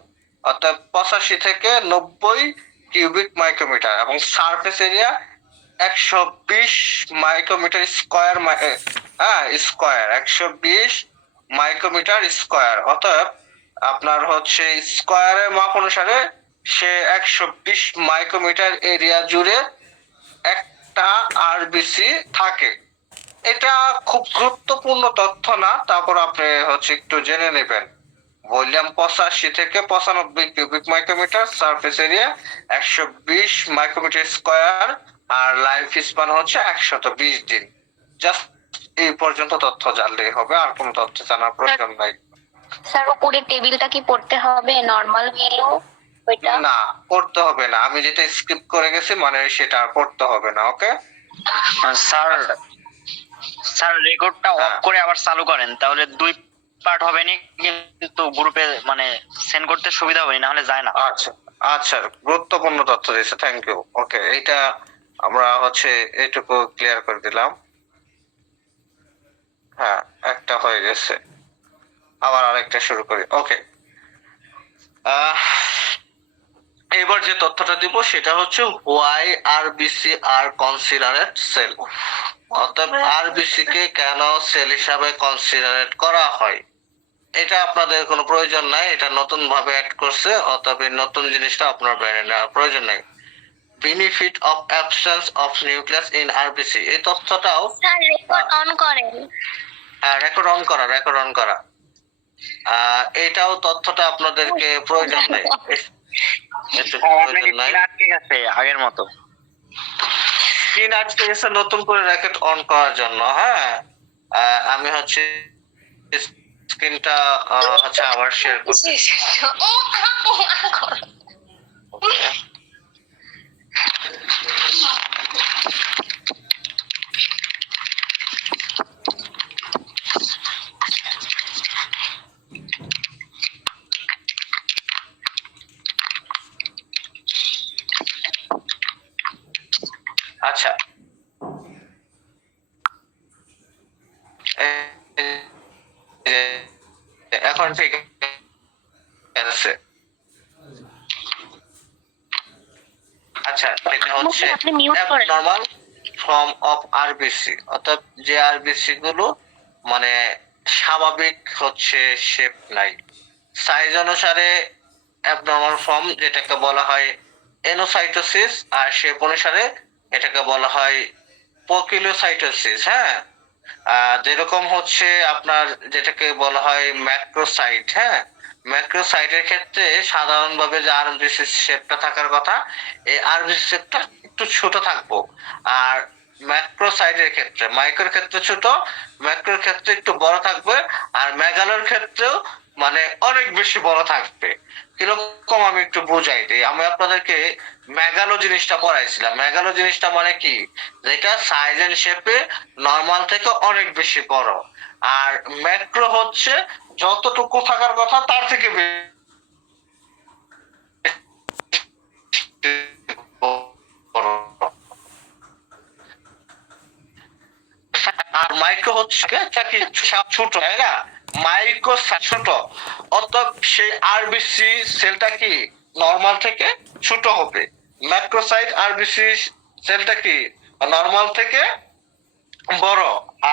অর্থাৎ 85 থেকে 90 কিউবিক মাইক্রোমিটার, এবং surface area 120 micrometer square, square 120 micrometer square. অতএব আপনার হচ্ছে স্কয়ারের মাপ অনুসারে সে 120 মাইক্রোমিটার এরিয়া জুড়ে একটা আরবিসি থাকে। এটা খুব গুরুত্বপূর্ণ তথ্য না, তারপর আপনি হচ্ছে একটু জেনে নেবেন। ভলিউম 85 থেকে 95 cubic micrometer, surface area 120 micrometer square, আর লাইফ স্প্যান হচ্ছে 120 দিন। জাস্ট এই পর্যন্ত তথ্য জানলেই হবে, আর কোনো তথ্য জানার প্রয়োজন নাই। স্যার উপরে টেবিলটা কি পড়তে হবে, নরমাল ভ্যালু ওইটা? না, পড়তে হবে না, আমি যেটা স্কিপ করে গেছি মানে সেটা আর পড়তে হবে না। ওকে স্যার, স্যার রেকর্ডটা অফ হ্যাঁ। করে আবার চালু করেন, তাহলে 2 পার্ট হবে না, কিন্তু গ্রুপে মানে সেন্ড করতে সুবিধা হবে না, হলে যায় না। আচ্ছা আচ্ছা, গুরুত্বপূর্ণ তথ্য দিয়েছে, থ্যাংক ইউ। ওকে, এইটা আমরা হচ্ছে এইটুকু ক্লিয়ার করে দিলাম। হ্যাঁ, একটা হয়ে গেছে, আবার আরেকটা শুরু করি। ওকে, এবার যে তথ্যটা দিব সেটা হচ্ছে ওয়াই আরবিসি আর কনসিডারেড সেল, অর্থাৎ আরবিসি কে কেন সেল হিসাবে কনসিডারেড করা হয়। এটা আপনাদের কোনো প্রয়োজন নাই, এটা নতুন ভাবে অ্যাড করছে, অতএব এই নতুন জিনিসটা আপনার ব্রেনে নেওয়ার প্রয়োজন নেই। Benefit of absence of nucleus in RBC, এই তথ্যটাও স্যার রেকর্ড অন করেন। রেকর্ড অন করা, রেকর্ড অন করা, এটাও তথ্যটা আপনাদেরকে প্রয়োজন নেই, প্রয়োজন নাই। আটকে গেছে আগের মতো। স্ক্রিন আটকে গেছে নতুন করে রেকর্ড অন করার জন্য। হ্যাঁ, আমি হচ্ছে স্ক্রিনটা হচ্ছে আবার শেয়ার করছি। Okay. আচ্ছা, এখন ঠিক আছে। আচ্ছা, এটা হচ্ছে আপনি মিউট করেন। অ্যাবনর্মাল ফর্ম অফ আরবিসি, অর্থাৎ যে আরবিসি গুলো মানে স্বাভাবিক হচ্ছে শেপ নাই, সাইজ অনুসারে অ্যাবনর্মাল ফর্ম যেটাকে বলা হয় এনোসাইটোসিস, আর শেপ অনুসারে এটাকে বলা হয় পকিলোসাইটোসিস। হ্যাঁ, যেরকম হচ্ছে আপনার যেটাকে বলা হয় ম্যাক্রোসাইট। হ্যাঁ, ম্যাক্রোসাইটের ক্ষেত্রে সাধারণভাবে যে আরবিসি শেপটা থাকার কথা, এই আরবিসি শেপটা একটু ছোট থাকবো। আর ম্যাক্রোসাইটের ক্ষেত্রে, মাইক্রোর ক্ষেত্রে ছোট, ম্যাক্রোর ক্ষেত্রে একটু বড় থাকবে, আর মেগালোর ক্ষেত্রেও মানে অনেক বেশি বড় থাকবে। কিরকম আমি একটু বুঝাই দিই। আমি আপনাদেরকে মেগালো জিনিসটা পড়াইছিলাম। মেগালো জিনিসটা মানে কি? যেটা সাইজ এন্ড শেপে নরমাল থেকে অনেক বেশি বড়। আর ম্যাক্রো হচ্ছে যতটুকু থাকার কথা তার থেকে বড়। আর মাইক্রো হচ্ছে ছোট, তাই না? মাইক্রো ছোট, অর্থাৎ সেই আরবিসি সেলটা কি নরমাল থেকে ছোট হবে। ম্যাক্রোসাইট আরবিসি সেলটা কি নরমাল থেকে বড়,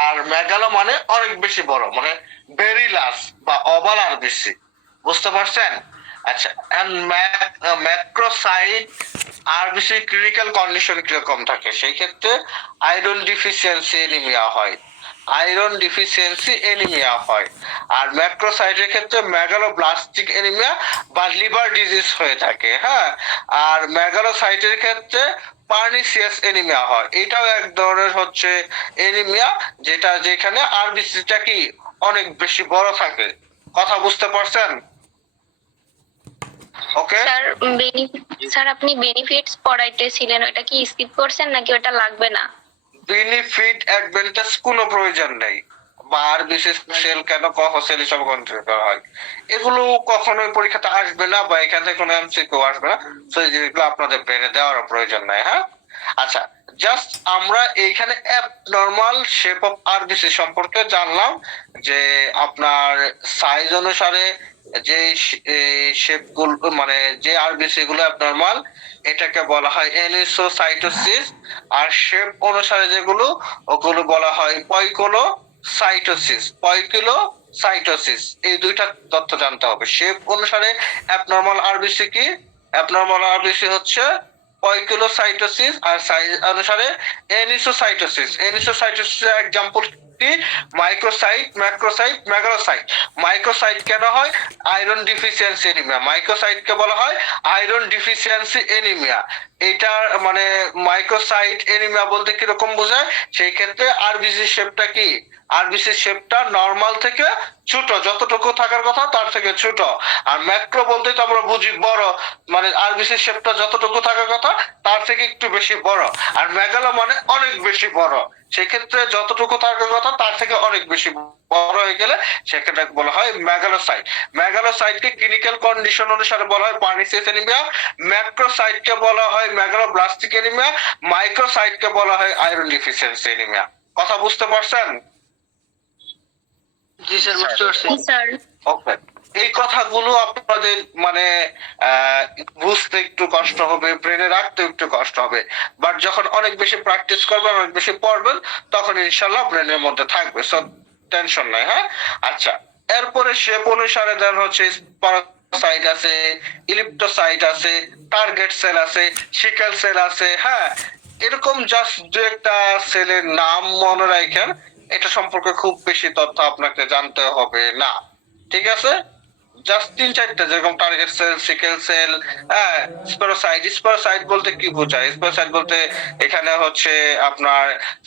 আর মেগালো মানে অনেক বেশি বড়, মানে ভেরি লার্জ বা ওভাল আরবিসি। বুঝতে পারছেন? আচ্ছা, ম্যাক্রোসাইট আরবিসি ক্লিনিক্যাল কন্ডিশন কিরকম থাকে? সেই ক্ষেত্রে আয়রন ডিফিসিয়েন্সি এনিমিয়া হয়, আয়রন ডিফিসিয়েন্সি এনিমিয়া হয়। আর ম্যাক্রোসাইটের ক্ষেত্রে মেগালোব্লাস্টিক এনিমিয়া বা লিভার ডিজিজ হয়ে থাকে। হ্যাঁ, আর মেগালোসাইটের ক্ষেত্রে পার্নিসিয়াস এনিমিয়া হয়। এটাও এক ধরনের হচ্ছে এনিমিয়া, যেখানে আরবিসিটা কি অনেক বেশি বড় থাকে। কথা বুঝতে পারছেন? ওকে, স্যার স্যার আপনি বেনিফিটস পড়াইতেছিলেন, ওটা কি স্কিপ করছেন নাকি ওটা লাগবে না? বেনিফিট অ্যাডভান্টেজ কোনো প্রয়োজন নেই, বা আর বিশেষ সেল কেন কহ সেল হিসাবে কন্ট্রোল করা হয়, এগুলো কখনোই পরীক্ষাতে আসবে না, বা এখান থেকে কোনো এমসিকিউ আসবে না। তো যেগুলো আপনাদের ব্রেনে দেওয়ার প্রয়োজন নাই। হ্যাঁ, আচ্ছা, জাস্ট আমরা এইখানে অ্যাবনর্মাল শেপ অফ আরবিসি সম্পর্কে জানলাম, যে আপনার সাইজ অনুসারে যে শেপ গুলো, মানে যে আরবিসি গুলো অ্যাবনর্মাল, এটাকে বলা হয় এনিসোসাইটোসিস। আর শেপ অনুসারে যেগুলো, ওগুলো বলা হয় পয়কোলোসাইটোসিস। পয়কোলোসাইটোসিস, এই দুইটা তথ্য জানতে হবে। শেপ অনুসারে অ্যাবনর্মাল আরবিসি কি? অ্যাবনর্মাল আরবিসি হচ্ছে পয়কোলোসাইটোসিস, আর সাইজ অনুসারে এনিসোসাইটোসিস। এনিসোসাইটোসিসের এক্সাম্পল কি? Microsite, macrocyte, মেগালোসাইট। মাইক্রোসাইট কেন হয়? Iron deficiency anaemia. মাইক্রোসাইটকে বলা হয় আয়রন ডিফিসিয়েন্সি এনিমিয়া। এটা মানে মাইক্রোসাইট এনিমিয়া বলতে কিরকম বোঝায়? সেই ক্ষেত্রে আরবিসি শেপটা কি? আরবিসি শেপটা নরমাল থেকে ছোট, যতটুকু থাকার কথা তার থেকে ছোট। আর ম্যাক্রো বলতে তো আমরা বুঝি বড়, মানে আরবিসি শেপটা যতটুকু থাকার কথা তার থেকে একটু বেশি বড়। আর মেগালো মানে অনেক বেশি বড়, সেক্ষেত্রে যতটুকু থাকার কথা তার থেকে অনেক বেশি বড় হয়ে গেলে সেক্ষেত্রে বলা হয় মেগালোসাইট। মেগালোসাইটকে ক্লিনিক্যাল কন্ডিশন অনুসারে বলা হয় পার্নিসিয়াস এনিমিয়া। ম্যাক্রোসাইটকে বলা হয় মেগালোব্লাস্টিক এনিমিয়া। মাইক্রোসাইটকে বলা হয় আয়রন ডিফিসিয়েন্সি এনিমিয়া। কথা বুঝতে পারছেন? জি স্যার, বুঝতে পারছি। স্যার ওকে, এই কথাগুলো আপনাদের মানে বুঝতে একটু কষ্ট হবে, ব্রেনে রাখতে একটু কষ্ট হবে, বাট যখন অনেক বেশি প্র্যাকটিস করবেন, অনেক বেশি পড়বেন, তখন ইনশাল্লাহ ব্রেনের মধ্যে থাকবে। সো টেনশন নাই। হ্যাঁ, আচ্ছা, এরপরে শেপ অনুসারে দেন হচ্ছে স্পারোসাইট আছে, ইলিপ্টোসাইট আছে, টার্গেট সেল আছে, সিকেল সেল আছে। হ্যাঁ, এরকম জাস্ট দু একটা সেলের নাম মনে রাখেন, এটা সম্পর্কে খুব বেশি তথ্য আপনাকে জানতে হবে না। ঠিক আছে, জাস্ট 3-4টা, যেরকম টার্গেট সেল, সিকেল সেল, হ্যাঁ, স্পোরোসাইট। স্পোরোসাইট বলতে কি বোঝায়? স্পোরোসাইট বলতে এখানে হচ্ছে আপনার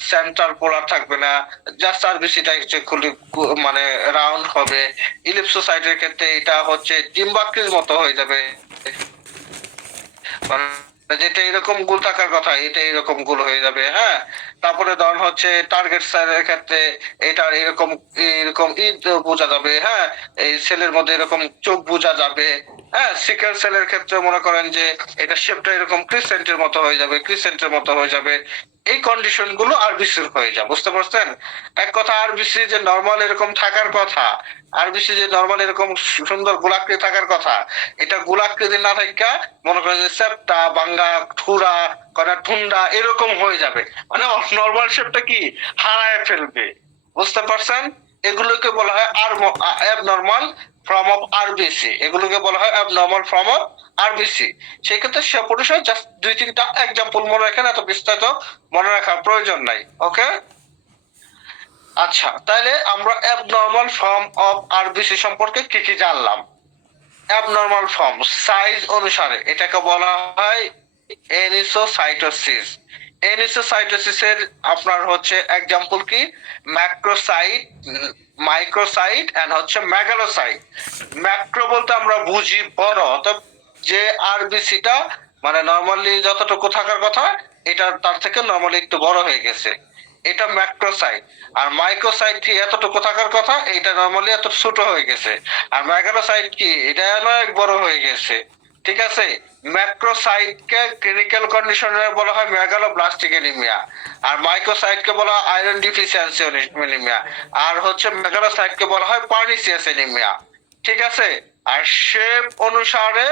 সেন্ট্রাল পোলার থাকবে না, জাস্ট আরবিসিটা হচ্ছে খুলি মানে রাউন্ড হবে। ইলিপসোসাইটের ক্ষেত্রে এটা হচ্ছে ডিম্বাকৃতির মতো হয়ে যাবে, মানে যেটা এরকম গোল থাকার কথা এটা এরকম গোল হয়ে যাবে। হ্যাঁ, তারপরে ধরুন হচ্ছে টার্গেট সেলের ক্ষেত্রে এটা এরকম এরকম বোঝা যাবে। হ্যাঁ, এই সেলের মধ্যে এরকম চোখ বোঝা যাবে। হ্যাঁ, সিকেল সেলের ক্ষেত্রে মনে করেন যে এটা শেপটা এরকম ক্রিসেন্টের মতো হয়ে যাবে, ক্রিসেন্টের মতো হয়ে যাবে। এই কন্ডিশন গুলো আরবিসির হয়ে যায়। বুঝতে পারছেন? এক কথা, আরবিসি যে নরমাল এরকম থাকার কথা, আরবিসি যে নরমাল এরকম সুন্দর গোলাকৃতি থাকার কথা, এটা গোলাকৃতি না থাকা মনে করেন যে সেপটা, বাঙ্গা, ঠুরা, কটা ঠুন্ডা এরকম হয়ে যাবে, মানে নরমাল শেপটা কি হারায় ফেলবে। বুঝতে পারছেন? এগুলোকে বলা হয় অ্যাবনর্মাল ফর্ম অফ আরবিসি। এগুলোকে বলা হয় অ্যাবনর্মাল ফর্ম অফ আরবিসি। সেই ক্ষেত্রে সে পরিসর জাস্ট 2-3টা এক্সাম্পল মনে রাখেন, এত বিস্তারিত মনে রাখার প্রয়োজন নাই। ওকে, আচ্ছা, তাহলে আমরা অ্যাবনর্মাল ফর্ম অফ আরবিসি সম্পর্কে কি কি জানলাম? অ্যাবনর্মাল ফর্ম সাইজ অনুসারে এটাকে বলা হয় এনিসোসাইটোসিস। এনিসোসাইটোসিসের আপনার হচ্ছে এক্সাম্পল কি? ম্যাক্রোসাইট, মাইক্রোসাইট এন্ড হচ্ছে মেগালোসাইট। ম্যাক্রো বলতে আমরা বুঝি বড়, অর্থাৎ যে আরবিসিটা মানে নরমালি যতটুকু থাকার কথা এটা তার থেকে নরমালি একটু বড় হয়ে গেছে, এটা ম্যাক্রোসাইট। আর মাইক্রোসাইট কি এতটুকু থাকার কথা, এটা নরমালি এত ছোট হয়ে গেছে। আর মেগালোসাইট কি এটা অনেক বড় হয়ে গেছে। ঠিক আছে, ম্যাক্রোসাইটকে ক্লিনিক্যাল কন্ডিশনে বলা হয় মেগালোব্লাস্টিক এনিমিয়া, আর মাইক্রোসাইটকে বলা হয় আয়রন ডিফিসিয়েন্সি এনিমিয়া, আর হচ্ছে মেগালোসাইটকে বলা হয় পার্নিসিয়াস এনিমিয়া। ঠিক আছে, আর শেপ অনুসারে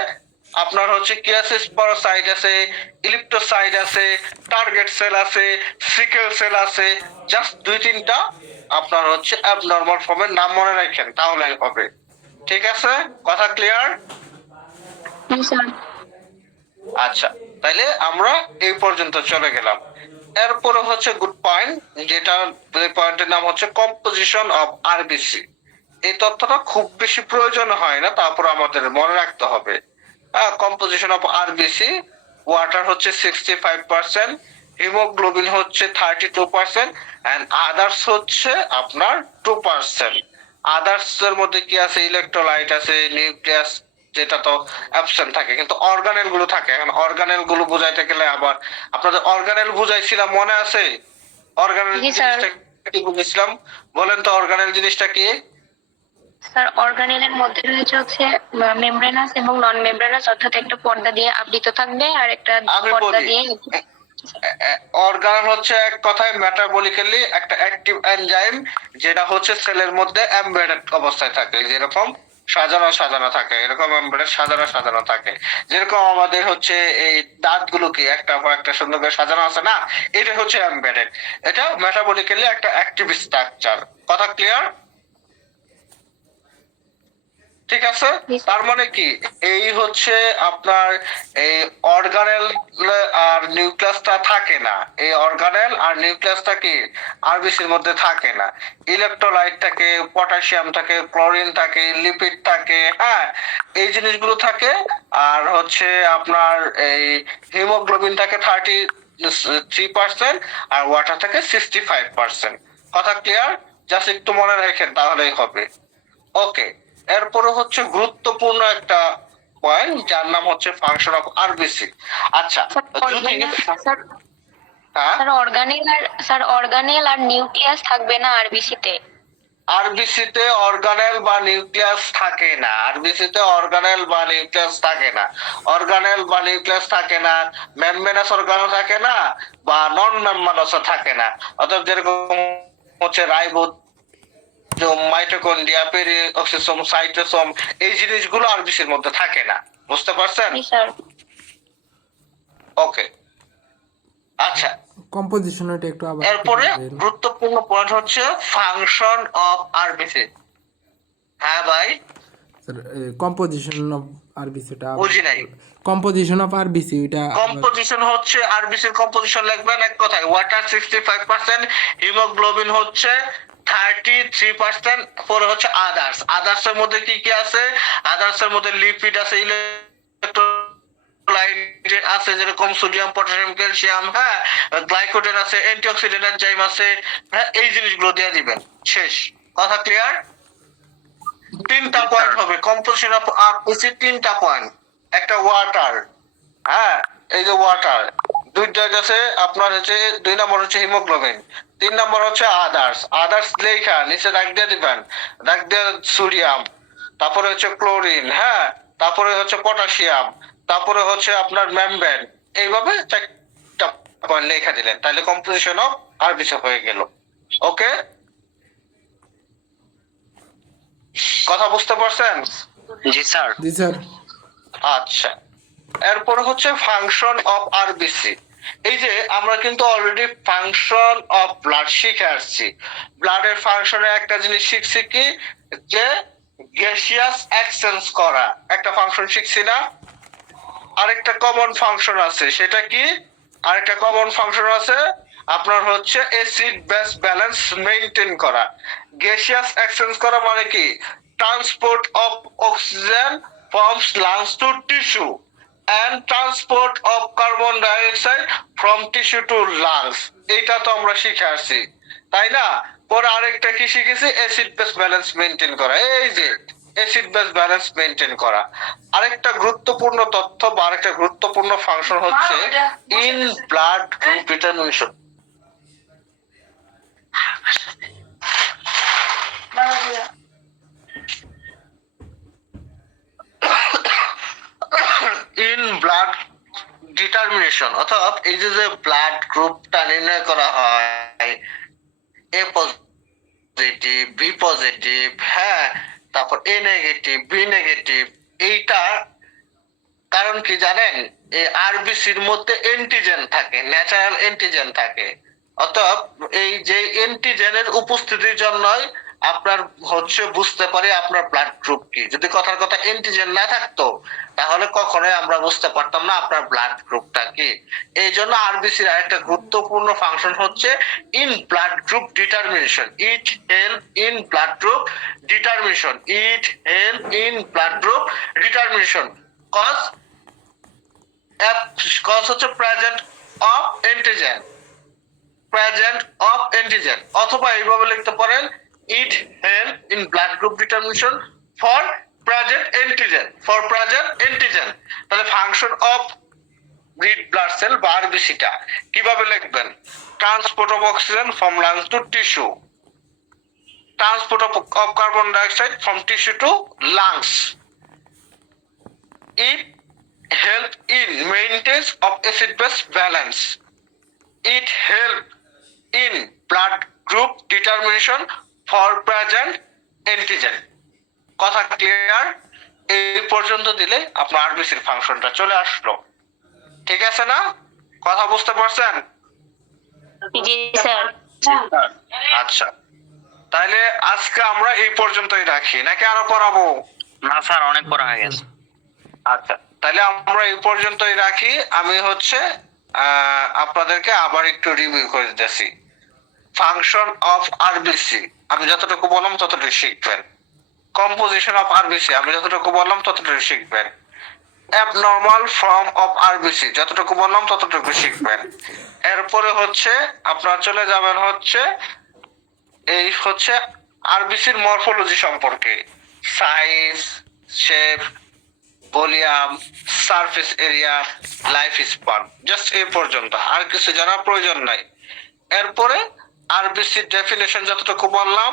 আপনার হচ্ছে কি আছে, স্পোরোসাইট আছে, ইলিপ্টোসাইট আছে, টার্গেট সেল আছে, সিকেল সেল আছে। জাস্ট 2-3টা আপনার হচ্ছে অ্যাবনর্মাল ফর্মের নাম মনে রাখেন, তাহলে হবে। ঠিক আছে, কথা ক্লিয়ার? জি স্যার। আচ্ছা, তাইলে আমরা এই পর্যন্ত চলে গেলাম। এরপরে হচ্ছে গুড পয়েন্ট, যেটা পয়েন্টের নাম হচ্ছে কম্পোজিশন অফ আরবিসি। এই তথ্যটা খুব বেশি প্রয়োজন হয় না, তারপর আমাদের মনে রাখতে হবে। কম্পোজিশন অফ আরবিসি, ওয়াটার হচ্ছে 65%, হিমোগ্লোবিন হচ্ছে 32%, এন্ড আদার্স হচ্ছে আপনার 2%। আদার্স এর মধ্যে কি আছে, ইলেকট্রোলাইট আছে, নিউক্লিয়াস যেটা তো অ্যাবসেন্ট থাকে, কিন্তু অর্গানেল গুলো থাকে। এখন অর্গানেল গুলো বুঝাইতে গেলে আবার আপনাদের অর্গানেল বুঝাইছিলাম, মনে আছে? অর্গানেল জি, স্যার। জিনিসটা কি বুঝেছিলাম বলেন তো, অর্গানেল জিনিসটা কি? স্যার অর্গানেলের মধ্যে রয়েছে হচ্ছে মেমব্রেনাস এবং নন মেমব্রেনাস, অর্থাৎ একটা পর্দা দিয়ে আবৃত থাকবে আর একটা আমি পর্দা বলি, দিয়ে। অর্গান হচ্ছে এক কথায় মেটাবলিক্যালি একটা অ্যাক্টিভ এনজাইম, যেটা হচ্ছে সেলের মধ্যে এমবেডেড অবস্থায় থাকে, যেরকম সাজানো সাজানো থাকে, এরকম এমবেডেড সাজানো সাজানো থাকে। যেরকম আমাদের হচ্ছে এই দাঁতগুলো কি একটা পর একটা সুন্দর করে সাজানো আছে না, এটা হচ্ছে এমবেডেড। এটা মেটাবলিক্যালি একটা অ্যাক্টিভ স্ট্রাকচার। কথা ক্লিয়ার? ঠিক আছে, তার মানে কি, এই হচ্ছে আপনার এই অর্গানেল আর নিউক্লিয়াসটা থাকে না। এই অর্গানেল আর নিউক্লিয়াসটা কি আরবিসির মধ্যে থাকে না। ইলেকট্রোলাইট থাকে, পটাশিয়াম থাকে, ক্লোরিন থাকে, লিপিড থাকে, হ্যাঁ, এই জিনিসগুলো থাকে। আর হচ্ছে আপনার এই হিমোগ্লোবিন থাকে 33%, আর ওয়াটার থাকে 65%। কথা ক্লিয়ার? জাস্ট একটু মনে রাখেন, তাহলেই হবে। ওকে, এরপরে হচ্ছে গুরুত্বপূর্ণ একটা পয়েন্ট, যার নাম হচ্ছে ফাংশন অফ আরবিসি। আচ্ছা, যদি হ্যাঁ, স্যার অর্গানেল আর নিউক্লিয়াস থাকবে না আরবিসিতে। আরবিসিতে অর্গানেল বা নিউক্লিয়াস থাকে না। আরবিসিতে অর্গানেল বা নিউক্লিয়াস থাকে না। অর্গানেল বা নিউক্লিয়াস থাকে না, মেমব্রেনাস অর্গানও থাকে না, বা নন মেমব্রেনাসও থাকে না। অর্থাৎ যেরকম হচ্ছে রাইবো, মাইটোকন্ড্রিয়া, পেরিঅক্সিসোম, সাইটোসোম, এই জিনিসগুলো আরবিসির মধ্যে থাকে না। বুঝতে পারছেন? জি স্যার। ওকে, আচ্ছা। কম্পোজিশন ওটা একটু আবার এরপরে বলবেন? গুরুত্বপূর্ণ পয়েন্ট হচ্ছে ফাংশন অফ আরবিসি। হ্যাঁ ভাই, স্যার কম্পোজিশন অফ আরবিসিটা বুঝি নাই। কম্পোজিশন অফ আরবিসি ওটা কম্পোজিশন হচ্ছে আরবিসির কম্পোজিশন লিখবেন এক কথায়, ওয়াটার 65%, হিমোগ্লোবিন হচ্ছে 33%, পরে হচ্ছে আদার্স। আদার্স এর মধ্যে কি কি আছে? আদার্স এর মধ্যে লিপিড আছে, ইলেকট্রোলাইট আছে, যেরকম সোডিয়াম, পটাশিয়াম, ক্যালসিয়াম, হ্যাঁ, গ্লাইকোজেন আছে, অ্যান্টিঅক্সিডেন্ট এনজাইম আছে, হ্যাঁ, এই জিনিসগুলো দিয়ে দিবেন। শেষ। কথা ক্লিয়ার? 3টা পয়েন্ট হবে কম্পোজিশন অফ আরবিসি, 3টা পয়েন্ট। একটা ওয়াটার, হ্যাঁ, এই যে ওয়াটার, দুইটা আছে আপনার হচ্ছে, 2 নম্বর হচ্ছে হিমোগ্লোবিন, 3 নম্বর হচ্ছে আদার্স। আদার্স লেখা নিচে দাগ দিয়ে দিবেন, দাগ দিয়ে সোডিয়াম, তারপরে হচ্ছে ক্লোরিন, হ্যাঁ, তারপরে হচ্ছে পটাশিয়াম, তারপরে হচ্ছে আপনার মেমব্রেন। এইভাবে 4টা পয়েন্ট লেখা দিলেন, তাহলে কম্পোজিশন অফ আরবিসি হয়ে গেল। ওকে, কথা বুঝতে পারছেন? জি স্যার। জি স্যার। আচ্ছা, এরপরে হচ্ছে ফাংশন অফ আরবিসি। এই যে আমরা কিন্তু অলরেডি ফাংশন অফ ব্লাড শিখে আসছি। ব্লাডের ফাংশনে একটা জিনিস শিখছি কি, যে গ্যাসিয়াস এক্সচেঞ্জ করা একটা ফাংশন শিখছি না? আরেকটা কমন ফাংশন আছে, সেটা কি? আরেকটা কমন ফাংশন আছে আপনার হচ্ছে অ্যাসিড বেস ব্যালেন্স মেইনটেইন করা। গ্যাসিয়াস এক্সচেঞ্জ করা মানে কি? Transport of oxygen from lungs to tissue and transport of carbon dioxide from tissue to lungs। এইটা তো আমরা শিখে আসছি, তাই না? পরে আরেকটা কি শিখেছি? অ্যাসিড বেস ব্যালেন্স মেইনটেইন করা। এই যে অ্যাসিড বেস ব্যালেন্স মেইনটেইন করা। আরেকটা গুরুত্বপূর্ণ তথ্য বা আরেকটা গুরুত্বপূর্ণ ফাংশন হচ্ছে in blood group determination. In blood determination, অর্থাৎ এই যে যে ব্লাড গ্রুপটা নির্ণয় করা হয়, এ পজিটিভ, বি পজিটিভ, হ্যাঁ, তারপর এ নেগেটিভ, বি নেগেটিভ, এইটা কারণ কি জানেন, এই আরবিসির মধ্যে এন্টিজেন থাকে, ন্যাচারাল এন্টিজেন থাকে। অতএব এই যে এন্টিজেনের উপস্থিতির জন্যই আপনার হচ্ছে বুঝতে পারি আপনার ব্লাড গ্রুপ কি। যদি কথার কথা এন্টিজেন না থাকতো তাহলে কখনোই আমরা বুঝতে পারতাম না আপনার ব্লাড গ্রুপটা কি। এই জন্য আরবিসির আরেকটা গুরুত্বপূর্ণ ফাংশন হচ্ছে in blood group determination. It help in blood group determination. It help in blood group determination. Cause হচ্ছে present of antigen, present of antigen. অথবা এইভাবে লিখতে পারেন it help in blood group determination for present antigen, for present antigen. তাহলে function of red blood cell বা আরবিসিটা কিভাবে লিখবেন? Transport of oxygen from lungs to tissue, transport of carbon dioxide from tissue to lungs. It help in maintenance of acid-base balance. It help in blood group determination for present antigen. কথা clear? এই পর্যন্ত দিলে আপনার আরবিসির ফাংশনটা চলে আসলো। ঠিক আছে না? কথা বুঝতে পারছেন? জি স্যার। আচ্ছা, তাহলে আজকে আমরা এই পর্যন্তই রাখি নাকি আরো পড়াবো? না স্যার, অনেক পড়া হয়ে গেছে। আচ্ছা, তাহলে আমরা এই পর্যন্তই রাখি। আমি হচ্ছে আপনাদেরকে আবার একটু রিভিউ করে দিতেছি। ফাংশন অফ আরবিসি আমি যতটুকু বললাম ততটুকু শিখবেন। কম্পোজিশন অফ আরবিসি আমি যতটুকু বললাম ততটুকু শিখবেন। অ্যাবনর্মাল ফর্ম অফ আরবিসি যতটুকু বললাম ততটুকু শিখবেন। এরপরে হচ্ছে আপনারা চলে যাবেন হচ্ছে এই হচ্ছে আরবিসির মরফোলজি সম্পর্কে, size, shape, volume, surface area, life span, just এই পর্যন্ত, আর কিছু জানার প্রয়োজন নাই। এরপরে আরবিসির ডেফিনেশন যতটুকু বললাম,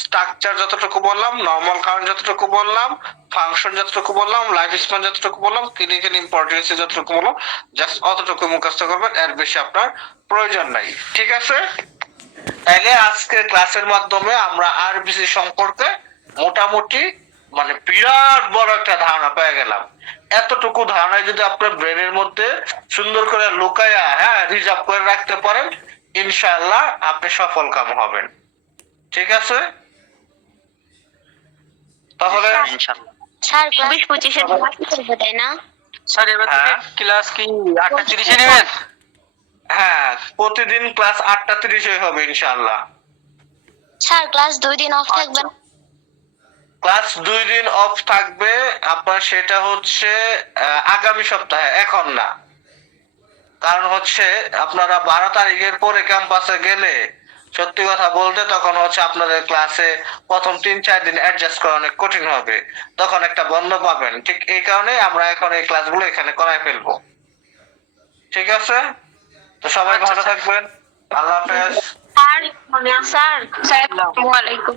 স্ট্রাকচার যতটুকু বললাম, নরমাল কাউন্ট যতটুকু বললাম, ফাংশন যতটুকু বললাম, লাইফ স্প্যান যতটুকু বললাম, ক্লিনিক্যাল ইম্পর্টেন্স যতটুকু বললাম, জাস্ট অতটুকু মুখস্থ করবেন, এর বেশি আপনার প্রয়োজন নাই। ঠিক আছে? তাইলে আজকের ক্লাসের মাধ্যমে আমরা আরবিসি সম্পর্কে মোটামুটি মানে বিরাট বড় একটা ধারণা পেয়ে গেলাম। এতটুকু ধারণা যদি আপনার ব্রেনের মধ্যে সুন্দর করে লুকায়া রিজার্ভ করে রাখতে পারেন, ইনশাআল্লাহ আপনি সফল কাম হবেন। ঠিক আছে? তাহলে ইনশাআল্লাহ। স্যার 24-25 ক্লাস করবে তাই না? স্যার এবার থেকে হ্যাঁ। ক্লাস কি 8:30 এ নেবেন? হ্যাঁ, প্রতিদিন ক্লাস 8:30 হবে ইনশাআল্লাহ। স্যার ক্লাস 2 দিন অফ থাকবে না? ক্লাস 2 দিন অফ থাকবে আপনার, সেটা হচ্ছে আগামী সপ্তাহে, এখন না। কারণ হচ্ছে আপনারা 12 তারিখের পরে ক্যাম্পাসে গেলে সত্যি কথা বলতে তখন হচ্ছে আপনাদের ক্লাসে প্রথম 3-4 দিন অ্যাডজাস্ট করা অনেক কঠিন হবে, তখন একটা বন্ধ পাবেন। ঠিক এই কারণে আমরা এখন এই ক্লাসগুলো এখানে করায় ফেলবো। ঠিক আছে? তো সবাই ভালো থাকবেন। আল্লাহ হাফেজ। স্যার স্যার আসসালামু আলাইকুম।